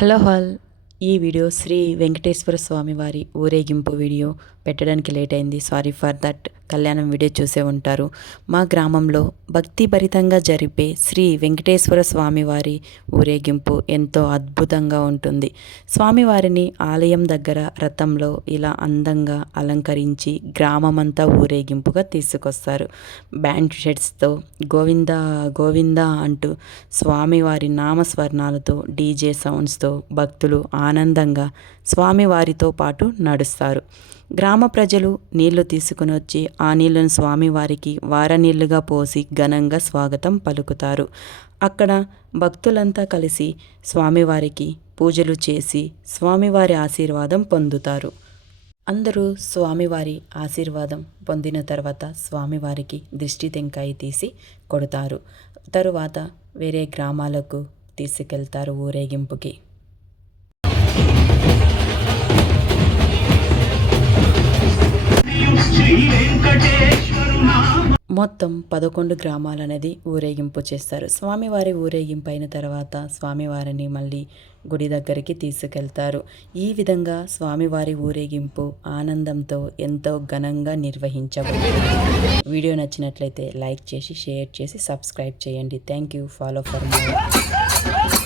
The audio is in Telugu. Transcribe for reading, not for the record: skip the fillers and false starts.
హలో హాల్ ఈ వీడియో శ్రీ వెంకటేశ్వర స్వామి వారి ఊరేగింపు వీడియో పెట్టడానికి లేట్ అయింది. Sorry for that. కళ్యాణం వీడియో చూసే ఉంటారు. మా గ్రామంలో భక్తిభరితంగా జరిపే శ్రీ వెంకటేశ్వర స్వామి వారి ఊరేగింపు ఎంతో అద్భుతంగా ఉంటుంది. స్వామివారిని ఆలయం దగ్గర రథంలో ఇలా అందంగా అలంకరించి గ్రామమంతా ఊరేగింపుగా తీసుకొస్తారు. బ్యాండ్ షెడ్స్తో గోవింద గోవింద అంటూ స్వామివారి నామస్వర్ణాలతో డీజే సౌండ్స్తో భక్తులు ఆనందంగా స్వామివారితో పాటు నడుస్తారు. గ్రామ ప్రజలు నీళ్లు తీసుకుని వచ్చి ఆ నీళ్లను స్వామివారికి వారనీళ్లుగా పోసి ఘనంగా స్వాగతం పలుకుతారు. అక్కడ భక్తులంతా కలిసి స్వామివారికి పూజలు చేసి స్వామివారి ఆశీర్వాదం పొందుతారు. అందరూ స్వామివారి ఆశీర్వాదం పొందిన తర్వాత స్వామివారికి దిష్టి టెంకాయ తీసి కొడతారు. తరువాత వేరే గ్రామాలకు తీసుకెళ్తారు ఊరేగింపుకి. మొత్తం 11 గ్రామాలు అనేది ఊరేగింపు చేస్తారు. స్వామివారి ఊరేగింపు అయిన తర్వాత స్వామివారిని మళ్ళీ గుడి దగ్గరికి తీసుకెళ్తారు. ఈ విధంగా స్వామివారి ఊరేగింపు ఆనందంతో ఎంతో ఘనంగా నిర్వహించబడుతుంది. వీడియో నచ్చినట్లయితే లైక్ చేసి షేర్ చేసి సబ్స్క్రైబ్ చేయండి. Thank you. Follow for more.